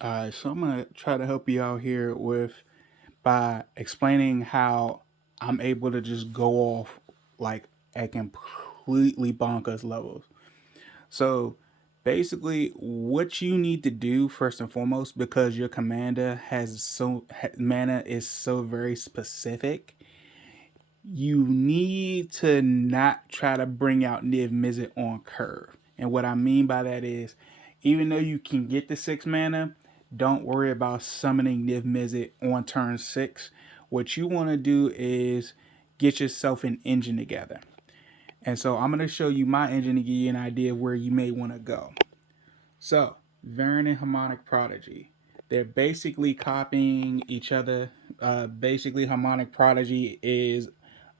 So I'm gonna try to help you out here with by explaining how I'm able to just go off like at completely bonkers levels. So basically, what you need to do first and foremost, because your commander has mana is so very specific, you need to not try to bring out Niv Mizzet on curve. And what I mean by that is, even though you can get the 6 mana, don't worry about summoning Niv Mizzet on turn 6. What you want to do is get yourself an engine together. And so I'm going to show you my engine to give you an idea of where you may want to go. So, Varen and Harmonic Prodigy. They're basically copying each other. Basically, Harmonic Prodigy is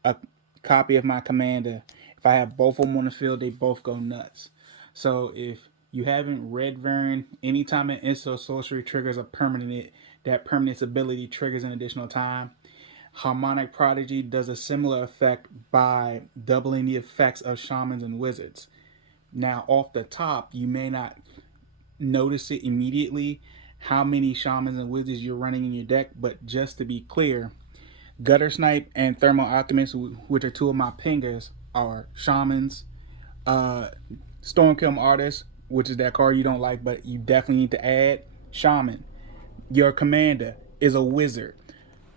a copy of my commander. If I have both of them on the field, they both go nuts. So if you haven't read Varen, anytime an instant sorcery triggers a permanent, that permanent's ability triggers an additional time. Harmonic Prodigy does a similar effect by doubling the effects of shamans and wizards. Now, off the top, you may not notice it immediately how many shamans and wizards you're running in your deck, but just to be clear, Gutter Snipe and Thermal Alchemist, which are two of my pingers, are shamans. Uh, Stormkill Artist, which is that card you don't like, but you definitely need to add. Shaman. Your commander is a wizard.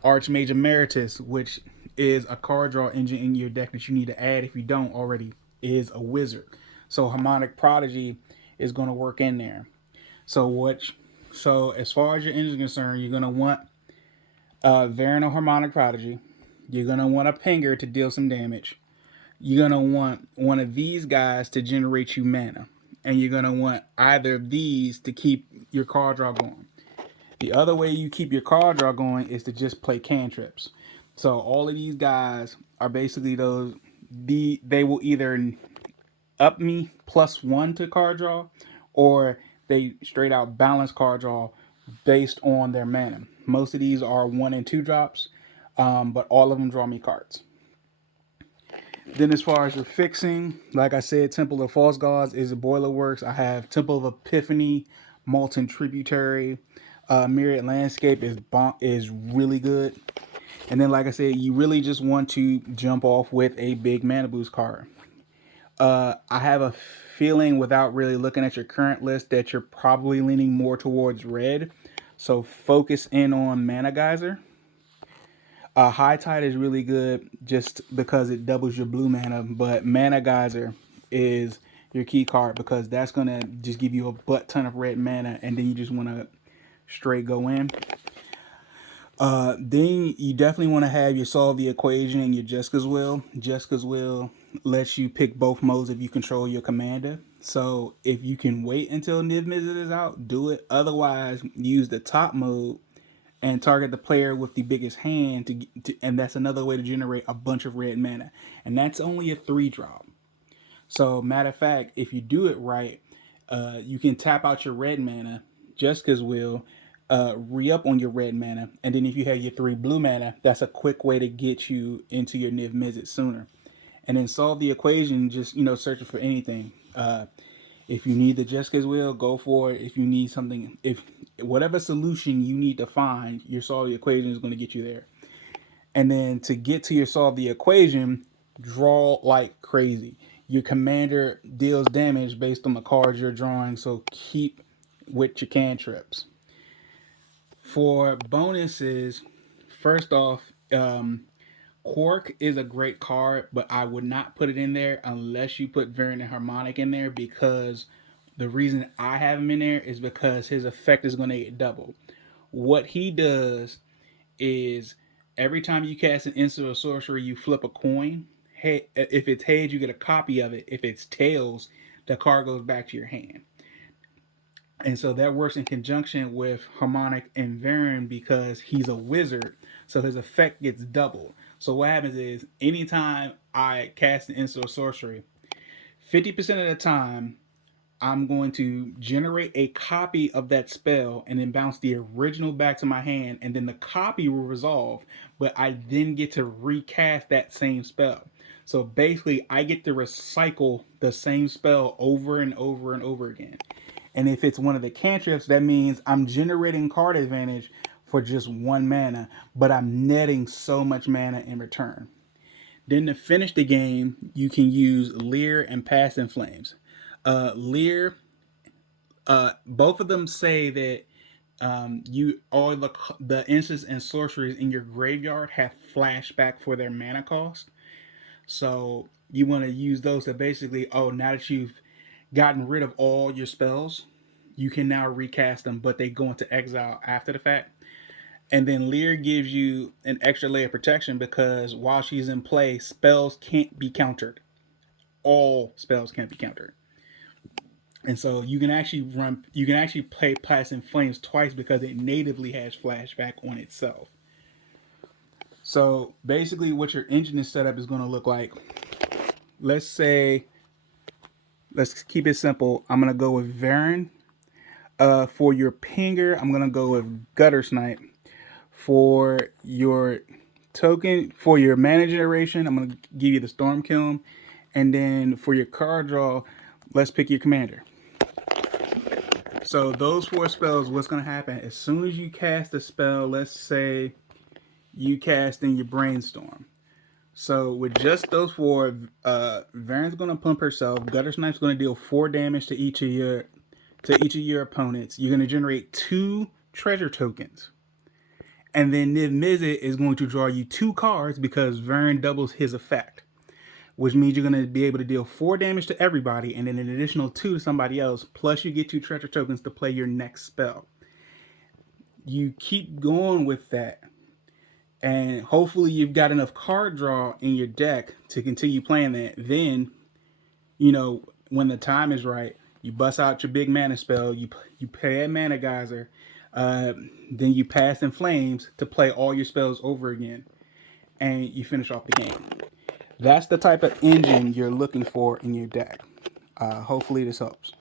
Archmage Emeritus, which is a card draw engine in your deck that you need to add if you don't already, is a wizard. So Harmonic Prodigy is going to work in there. So what? So as far as your engine is concerned, you're going to want Varano Harmonic Prodigy. You're going to want a Pinger to deal some damage. You're going to want one of these guys to generate you mana. And you're going to want either of these to keep your card draw going. The other way you keep your card draw going is to just play cantrips. So all of these guys are basically they will either up me +1 to card draw, or they straight out balance card draw based on their mana. Most of these are 1 and 2 drops, but all of them draw me cards. Then, as far as your fixing, like I said, Temple of False Gods is a Boiler Works. I have Temple of Epiphany, Molten Tributary, Myriad Landscape is really good. And then, like I said, you really just want to jump off with a big mana boost card. I have a feeling, without really looking at your current list, that you're probably leaning more towards red. So focus in on Mana Geyser. High Tide is really good just because it doubles your blue mana, but Mana Geyser is your key card because that's gonna just give you a butt ton of red mana, and then you just want to straight go in. Then you definitely want to have your Solve the Equation and your Jessica's Will. Jessica's Will lets you pick both modes if you control your commander. So if you can wait until Niv Mizzet is out, do it. Otherwise, use the top mode and target the player with the biggest hand and that's another way to generate a bunch of red mana. And that's only a 3 drop. So matter of fact, if you do it right, you can tap out your red mana, Jessica's Will, re-up on your red mana, and then if you have your 3 blue mana, that's a quick way to get you into your Niv Mizzet sooner. And then solve the equation, just searching for anything. If you need the Jessica's Will, go for it. If you need something, if whatever solution you need to find, your solve the equation is going to get you there. And then to get to your solve the equation, draw like crazy. Your commander deals damage based on the cards you're drawing, so keep with your cantrips. For bonuses, first off, Quark is a great card, but I would not put it in there unless you put Variant and Harmonic in there, because the reason I have him in there is because his effect is going to get doubled. What he does is every time you cast an instant or sorcery, you flip a coin. Hey, if it's heads, you get a copy of it. If it's tails, the card goes back to your hand. And so that works in conjunction with Harmonic and Varen because he's a wizard, so his effect gets doubled. So what happens is anytime I cast an instant or sorcery, 50% of the time I'm going to generate a copy of that spell and then bounce the original back to my hand, and then the copy will resolve, but I then get to recast that same spell. So basically, I get to recycle the same spell over and over and over again. And if it's one of the cantrips, that means I'm generating card advantage for just 1 mana, but I'm netting so much mana in return. Then to finish the game, you can use Leer and Past in Flames. Leer, both of them say that you all the instances and sorceries in your graveyard have flashback for their mana cost. So you want to use those to basically, oh, now that you've gotten rid of all your spells, you can now recast them, but they go into exile after the fact. And then Lear gives you an extra layer of protection because while she's in play, spells can't be countered. All spells can't be countered. And so you can actually play Past in Flames twice because it natively has flashback on itself. So basically what your engine setup is going to look like, let's say, let's keep it simple. I'm going to go with Varen. For your pinger, I'm going to go with Guttersnipe. For your token, for your mana generation, I'm going to give you the Stormkiln. And then for your card draw, let's pick your commander. So those 4 spells, what's going to happen? As soon as you cast a spell, let's say you cast in your Brainstorm. So with just those 4, Varen's going to pump herself. Guttersnipe's going to deal 4 damage to each of your opponents. You're going to generate 2 treasure tokens. And then Niv Mizzet is going to draw you 2 cards because Varen doubles his effect, which means you're going to be able to deal 4 damage to everybody and then an additional 2 to somebody else, plus you get 2 treasure tokens to play your next spell. You keep going with that, and hopefully you've got enough card draw in your deck to continue playing that. Then, when the time is right, you bust out your big mana spell, you play a Mana Geyser, then you Past in Flames to play all your spells over again, and you finish off the game. That's the type of engine you're looking for in your deck. Hopefully this helps.